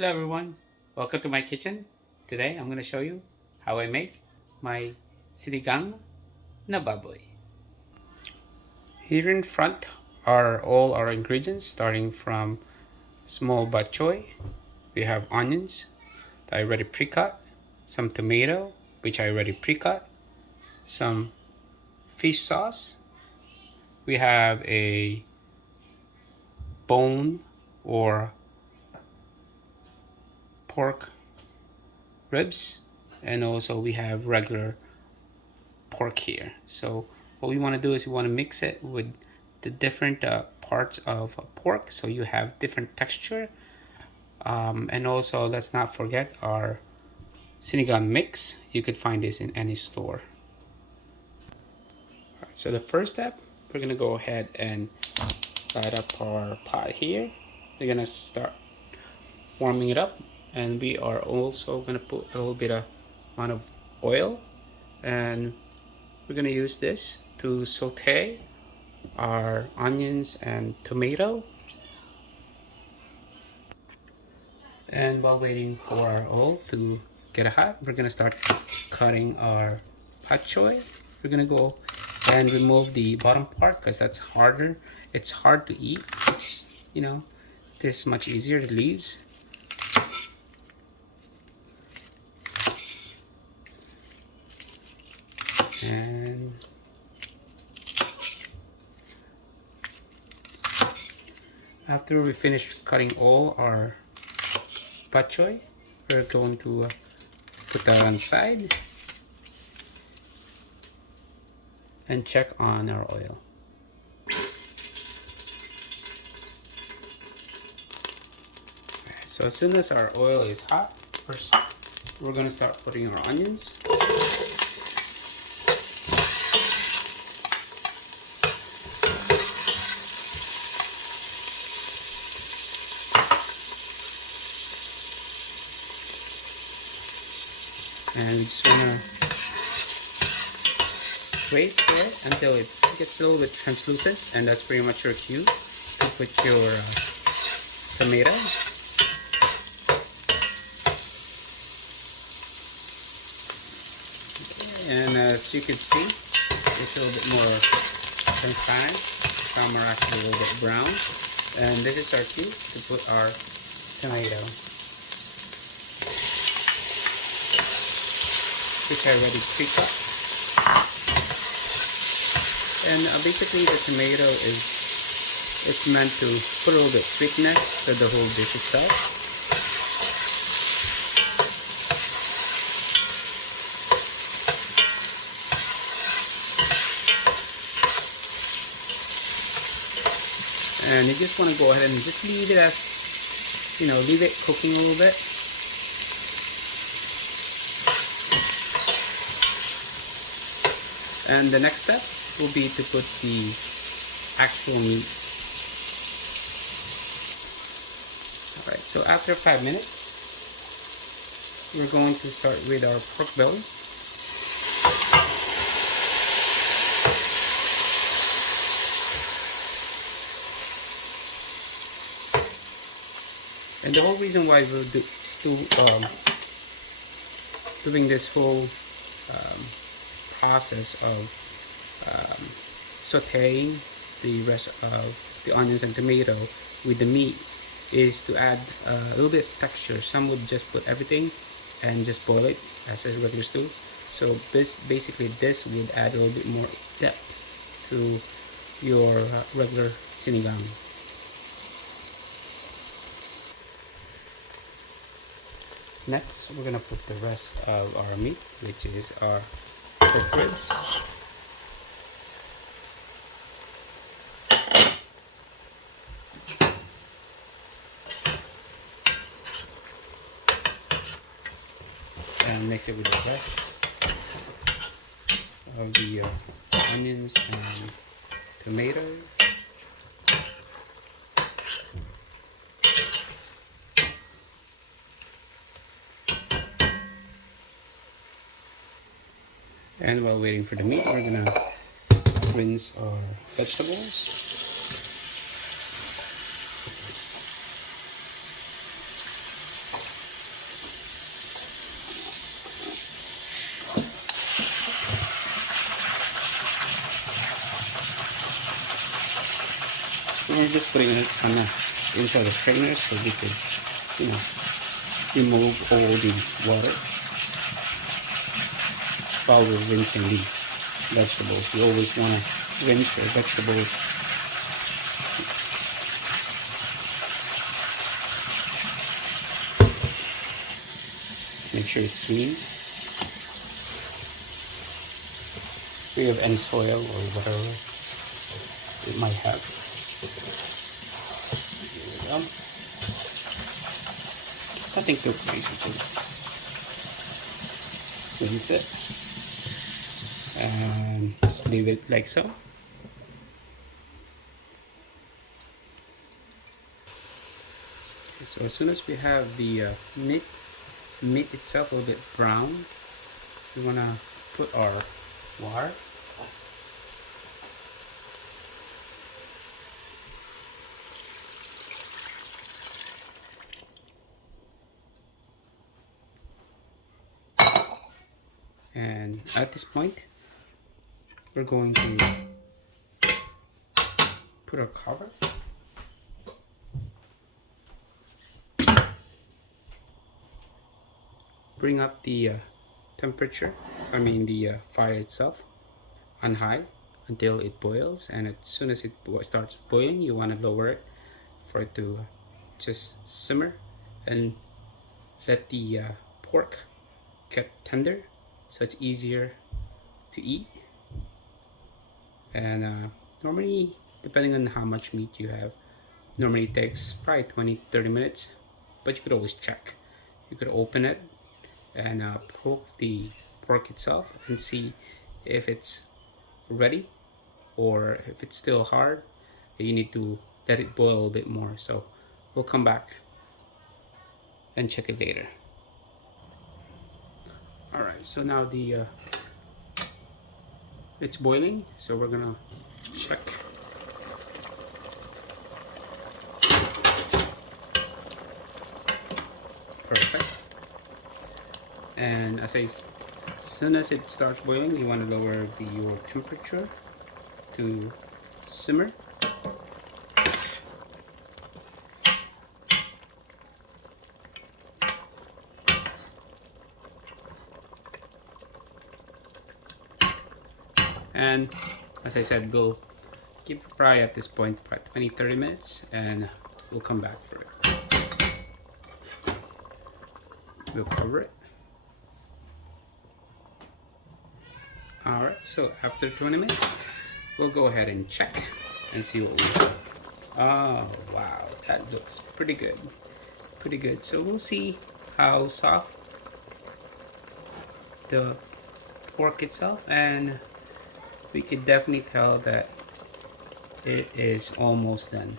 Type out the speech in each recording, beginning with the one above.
Hello everyone, welcome to my kitchen. Today I'm going to show you how I make my sinigang na baboy. Here in front are all our ingredients starting from small batchoy. We have onions that I already pre-cut, some tomato which I already pre-cut, some fish sauce. We have a bone or pork ribs, and also we have regular pork here. So what we want to do is we want to mix it with the different parts of pork so you have different texture. And also let's not forget our sinigang mix. You could find this in any store. Right, so the first step, we're gonna go ahead and light up our pot here. We're gonna start warming it up, and we are also gonna put a little bit of amount of oil, and we're gonna use this to saute our onions and tomato. And while waiting for our oil to get hot, we're gonna start cutting our Batchoy. We're gonna go and remove the bottom part because that's harder. It's hard to eat. It's, you know, this is much easier, the leaves. And after we finish cutting all our Batchoy, we're going to put that on the side and check on our oil. So as soon as our oil is hot, first we're going to start putting our onions. And we just want to wait for it until it gets a little bit translucent, and that's pretty much your cue to put your tomato. And as you can see, it's a little bit more transparent. Some are actually a little bit brown. And this is our cue to put our tomato, which I already pre-cut. And basically the tomato it's meant to put a little bit sweetness to the whole dish itself. And you just want to go ahead and just leave it as, leave it cooking a little bit. And the next step will be to put the actual meat. Alright, so after 5 minutes, we're going to start with our pork belly. And the whole reason why we're doing this whole process of sauteing the rest of the onions and tomato with the meat is to add a little bit of texture. Some would just put everything and just boil it as a regular stew. So this would add a little bit more depth to your regular sinigang. Next, we're gonna put the rest of our meat, which is our pork ribs. And mix it with the rest of the onions and tomato. And while waiting for the meat, we're gonna rinse our vegetables. we're just putting it on inside the strainer so we can, you know, remove all the water while we're rinsing the vegetables. You always want to rinse your vegetables make sure it's clean, free of any soil or whatever it might have. Here we go. Nothing too crazy, just rinse it and just leave it like so. So as soon as we have the meat itself a little bit brown, we want to put our water. And at this point, we're going to put our cover. Bring up the temperature, the fire itself on high until it boils, and as soon as it starts boiling, you want to lower it for it to just simmer and let the pork get tender so it's easier to eat. And normally, depending on how much meat you have, normally it takes probably 20-30 minutes, but you could always check. You could open it and poke the pork itself and see if it's ready, or if it's still hard, you need to let it boil a little bit more. So we'll come back and check it later. All right, so now the it's boiling, so we're gonna check. Perfect. And as soon as it starts boiling, you want to lower your temperature to simmer. And as I said, we'll keep it fry at this point for 20-30 minutes, and we'll come back for it. We'll cover it. Alright, so after 20 minutes, we'll go ahead and check and see what we have. Oh, wow, that looks pretty good. Pretty good. So we'll see how soft the pork itself, and we could definitely tell that it is almost done.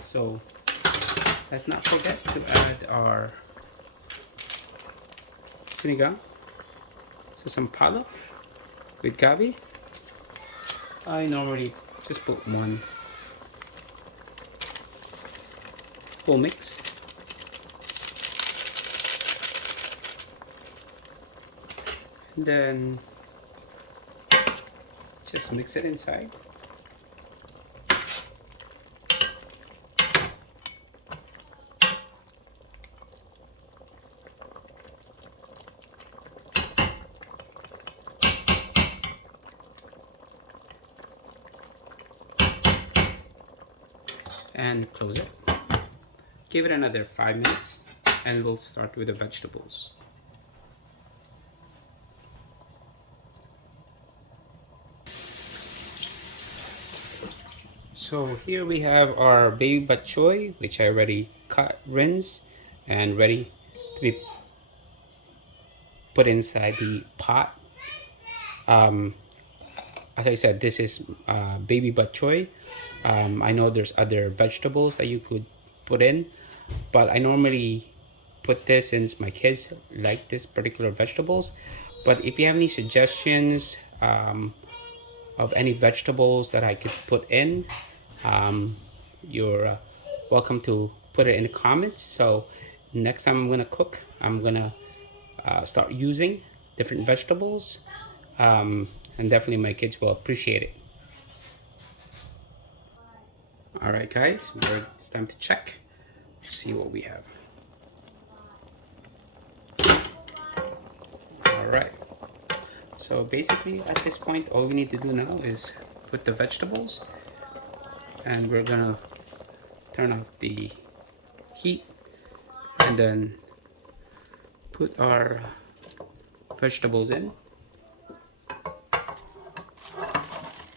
So let's not forget to add our sinigang. So some palo with gabi. I normally just put one whole mix. And then just mix it inside. And close it. Give it another 5 minutes and we'll start with the vegetables. So here we have our baby batchoy, which I already cut, rinsed, and ready to be put inside the pot. As I said, this is baby batchoy. I know there's other vegetables that you could put in, but I normally put this since my kids like this particular vegetables. But if you have any suggestions of any vegetables that I could put in, you're welcome to put it in the comments. So next time I'm gonna cook, I'm gonna start using different vegetables, and definitely my kids will appreciate it. All right, guys, it's time to check, see what we have. All right. So basically, at this point, all we need to do now is put the vegetables, and we're gonna turn off the heat, and then put our vegetables in.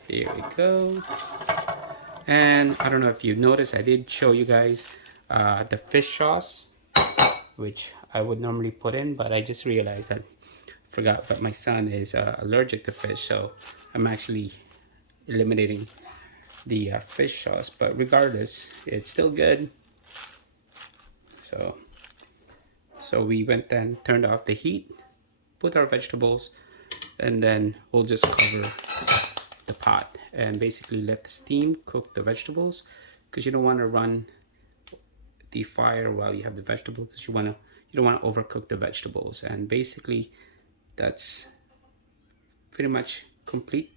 Here we go. And I don't know if you noticed, I did show you guys the fish sauce, which I would normally put in, but I just realized that I forgot that my son is allergic to fish, so I'm actually eliminating the fish sauce. But regardless, it's still good. So we went and turned off the heat, put our vegetables, and then we'll just cover the pot and basically let the steam cook the vegetables, because you don't want to run the fire while you have the vegetable, because you don't want to overcook the vegetables. And basically that's pretty much complete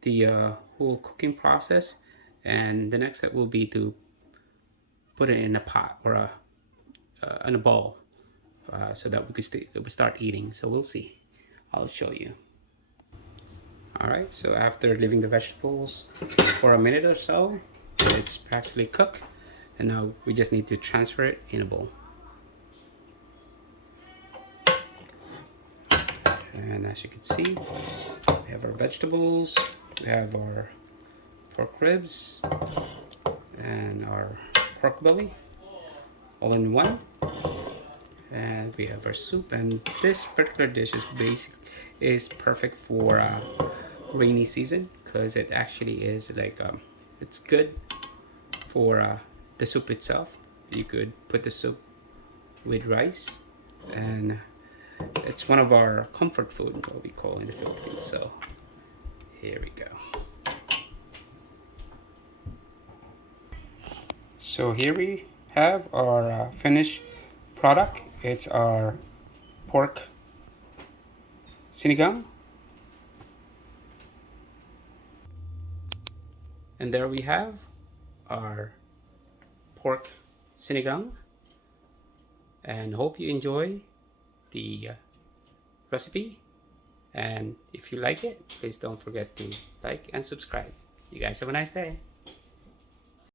the whole cooking process. And the next step will be to put it in a pot or in a bowl, so that we could start eating. So we'll see. I'll show you. All right, so after leaving the vegetables for a minute or so, it's practically cooked, and now we just need to transfer it in a bowl. And as you can see, we have our vegetables, we have our pork ribs, and our pork belly all in one. And we have our soup, and this particular dish is perfect for rainy season, because it actually is like it's good for the soup itself. You could put the soup with rice, and it's one of our comfort food, what we call in the Philippines. So here we go. So here we have our finished product. It's our pork sinigang. And there we have our pork sinigang. And hope you enjoy the recipe. And if you like it, please don't forget to like and subscribe. You guys have a nice day.